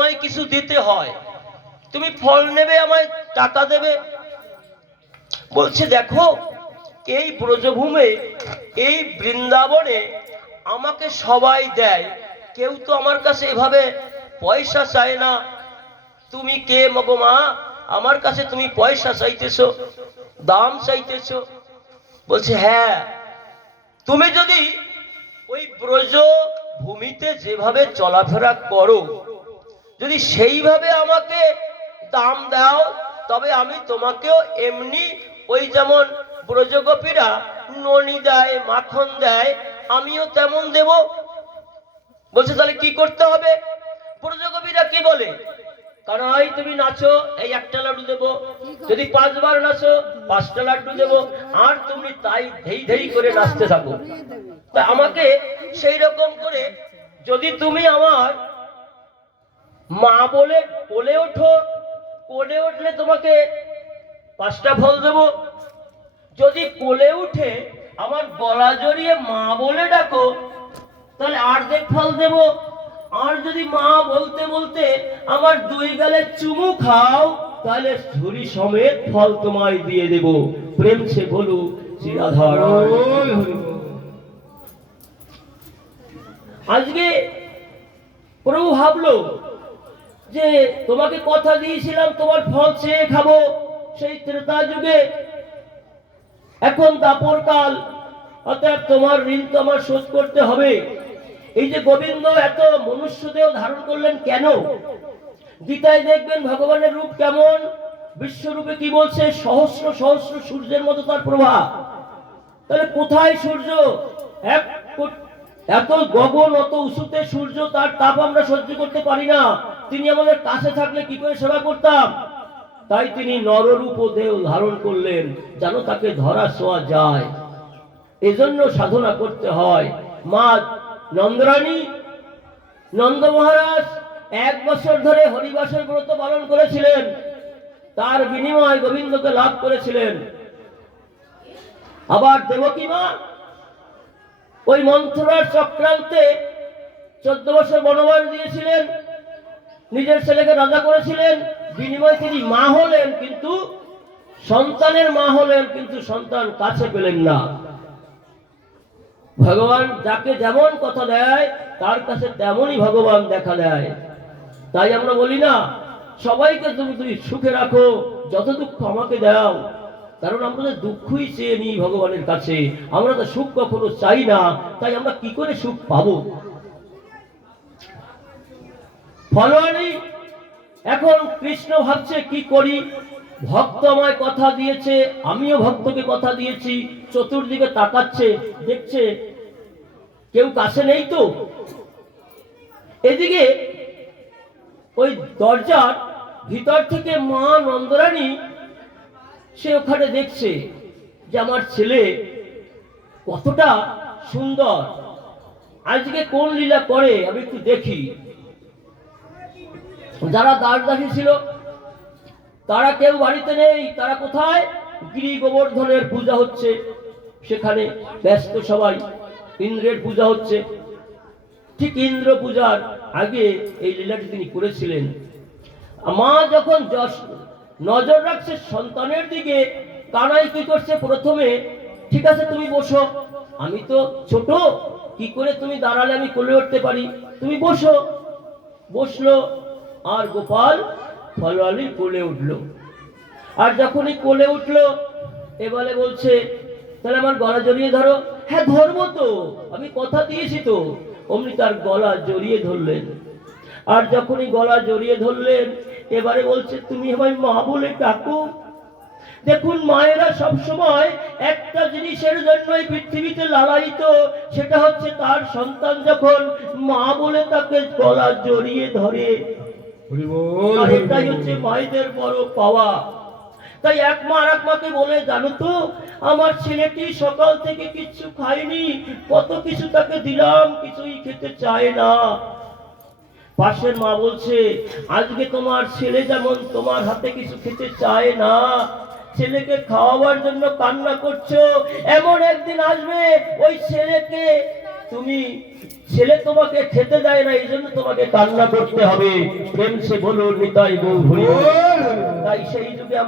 তোমায় কিছু দিতে হয়। তুমি ফল নেবে, আমায় টাকা দেবে। বলছে, দেখো, এই ব্রজভূমে, এই বৃন্দাবনে আমাকে সবাই দেয়। কেউ তো আমার কাছে এভাবে পয়সা চায় না। তুমি কে মগো মা? আমার কাছে তুমি পয়সা চাইতেছো, দাম চাইতেছো। বলছে হ্যাঁ তুমি যদি ওই ব্রজ ভূমিতে যেভাবে চলাফেরা করো যদি সেইভাবে আমাকে দাম দাও, তবে আমি তোমাকেও এমনি ওই যেমন ব্রজগোপীরা ননি দেয়, মাখন দেয়, আমিও তেমন দেব। বলছে, তাহলে কি করতে হবে? ব্রজগোপীরা কি বলে? কারণ এই তুমি নাচো, এই একটা লাড্ডু দেবো। যদি পাঁচবার নাচো, পাঁচটা লাড্ডু দেবো। আর তুমি তাই ধেই ধেই করে নাচতে থাকো। তা আমাকে সেই রকম করে যদি তুমি আমার মা বলে কোলে ওঠো কোলে উঠলে তোমাকে পাঁচটা ফল দেব। যদি কোলে উঠে আমার গলা জড়িয়ে মা বলে ডাকো তাহলে অর্ধেক ফল দেব। আর যদি মা বলতে বলতে আমার দুই গালে চুমু খাও তাহলে ঝুরি সমেত ফল তোমায় দিয়ে দেব। প্রেম সে বলু শ্রী রাধা আজকে প্রভু ভাবলো যে তোমাকে কথা দিয়েছিলাম, তোমার ফল চেয়ে খাব। সেই ত্রেতা যুগে এখন দাপর কাল। অর্থাৎ তোমার ঋণ তো আমার শোধ করতে হবে। এই যে গোবিন্দ এত মনুষ্যদেহ ধারণ করলেন কেন? গীতায় দেখবেন ভগবানের রূপ কেমন? বিশ্বরূপে কি বলছে? সহস্র সহস্র সূর্যের মতো তার প্রভা তাহলে কোথায় সূর্য? এক এত গগন, অত উঁচুতে সূর্য, তার তাপ আমরা সহ্য করতে পারি না। তিনি আমাদের কাছে থাকলে কি করে সেবা করতাম? তাই তিনি নররূপ দেহ ধারণ করলেন, যেন তাকে ধরা শোয়া যায়। এজন্য সাধনা করতে হয়। মা নন্দরানী নন্দ মহারাজ এক বছর ধরে হরিবাসের ব্রত পালন করেছিলেন। তার বিনিময় গোবিন্দকে লাভ করেছিলেন। আবার দেবকী মা, ওই মন্থরার চক্রান্তে চোদ্দ বছর বনবাস দিয়েছিলেন। নিজের ছেলেকে রাজা করেছিলেন, বিনিময়ে তিনি মা হলেন, কিন্তু সন্তানের মা হলেন, কিন্তু সন্তান কাছে পেলেন না। ভগবান যাকে যেমন কথা দেয়, তার কাছে তেমনই ভগবান দেখা দেয়। তাই আমরা বলি না, সবাইকে তুমি তুমি সুখে রাখো যত দুঃখ আমাকে দাও, কারণ আমরা তো দুঃখই চেয়ে নিই ভগবানের কাছে, আমরা তো সুখ কখনো চাই না, তাই আমরা কি করে সুখ পাবো? ফলোয়ারি এখন কৃষ্ণ ভাবছে কি করি? ভক্ত আমায় কথা দিয়েছে, আমিও ভক্তকে কথা দিয়েছি, চতুর্দিকে তাকাচ্ছে, দেখছে কেউ কাছে নেই তো? এদিকে ওই দরজার ভিতর থেকে মা নন্দরানী, সে ওখানে দেখছে যে আমার ছেলে কতটা সুন্দর। আজকে কোন লীলা করে আমি একটু দেখি। যারা দাস দাসী ছিল, তারা কেউ বাড়িতে নেই, তারা কোথায়? গিরি গোবর্ধনের পূজা হচ্ছে। সেখানে ব্যস্ত সবাই ইন্দ্রের পূজা হচ্ছে। ঠিক ইন্দ্র পূজার আগে এই লীলাটি তিনি করেছিলেন। মা যখন যশ- নজর রাখছে সন্তানের দিকে, কানাই কি করছে? প্রথমে, ঠিক আছে, তুমি বসো। আমি তো ছোট, কি করে তুমি দাঁড়ালে আমি কোলে উঠতে পারি? তুমি বসো। বসল আর গোপাল ফলওয়ালি কোলে উঠল। আর যখনই কোলে উঠল এবারে বলছে, তাহলে আমার গলা জড়িয়ে ধরো। হ্যাঁ ধরবো তো, আমি কথা দিয়েছি তো। অমনি তার গলা জড়িয়ে ধরলেন। আর যখনই গলা জড়িয়ে ধরলেন, এবারে বলছে, তুমি আমায় মা বলে ডাকো। দেখুন, মায়েরা সব সময় একটা জিনিসের জন্যই পৃথিবীতে লালায়িত, সেটা হচ্ছে তার সন্তান যখন মা বলে তাকে গলা জড়িয়ে ধরে এটাই হচ্ছে বড় পাওয়া। তাই এক মা আর মাকে বলে, জানো তো, আমার ছেলেটি সকাল থেকে কিচ্ছু খায়নি, কত কিছু তাকে দিলাম, কিছুই খেতে চায় না। পাশের মা বলছে, আজকে তোমার ছেলে যেমন তোমার হাতে কিছু খেতে চায় না, ছেলেকে খাওয়াবার জন্য কান্না করছ, এমন একদিন আসবে, ওই ছেলেকে তুমি ছেলে তোমাকে খেতে দেয় না এই জন্য তোমাকে কান্না করতে হবে। প্রেম সে বলো নিতাই বউ তাই সেই যুগে